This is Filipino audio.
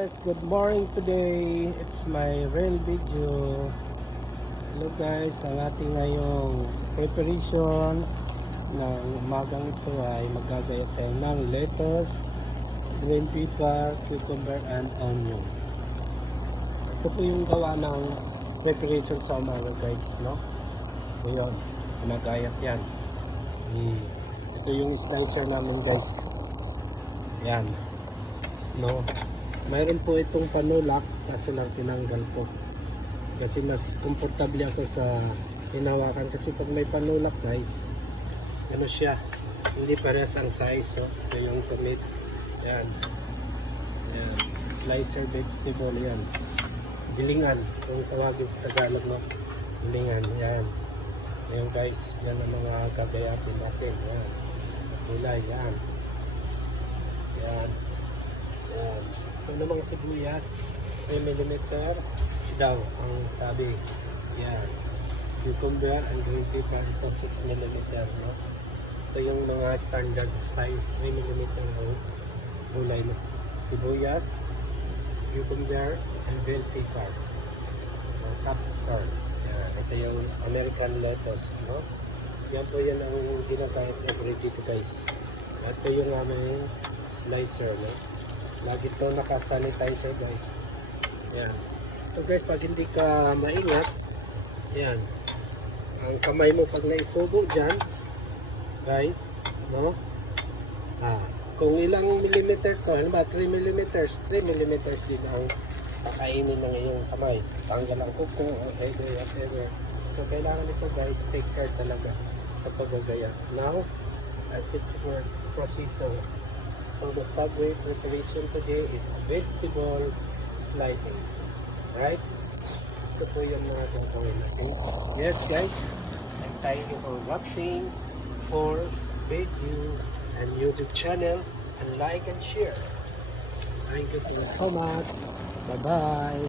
guys, good morning today. It's my real video. Hello guys, ang ating ngayong preparation ng umagang ito ay magagaya tayo ng lettuce, green pepper, cucumber, and onion. Ito po yung gawa ng preparation sa umaga guys, no? Ngayon, ginagayat yan. Ito yung slicer namin guys. Yan. No, mayroon po itong panulak kaso lang tinanggal ko kasi mas komportable ako sa hinawakan kasi pag may panulak guys, ano siya, hindi parehas ang size. So ito yung tomato, yan, yan, slicer vegetable, yan, gilingan kung tawagin sa Tagalog, no? Gilingan, yan, yan guys, yan ang mga gagayatin natin, yan, gulay, yan, yan. Yan. Ito namang sibuyas, 3mm daw ang sabi. Yan. Cucumber and green pepper, ito 6mm. No? Ito yung mga standard size 3mm gulay na sibuyas, cucumber, and bell pepper. Capsicum. Yan. Ito yung American lettuce. No? Yan po yan ang ginagayat every dito guys. Ito yung aming slicer. No? Lagi ito naka-sanitizer guys. Yan. So guys, pag hindi ka maingat, yan, ang kamay mo pag naisubo dyan guys, no? Kung ilang millimeter to, ano ba, 3mm, 3mm din ang pakainin ng iyong kamay. Tanggal ang kuko o whatever. So kailangan ito guys, take care talaga sa paggagaya. Now, as it for processor. So the Subway preparation today is vegetable slicing. Right? Ito po yung mga gagawin natin. Yes guys, I'm thanking you for watching, for video and YouTube channel, and like and share. Thank you so much. Bye bye.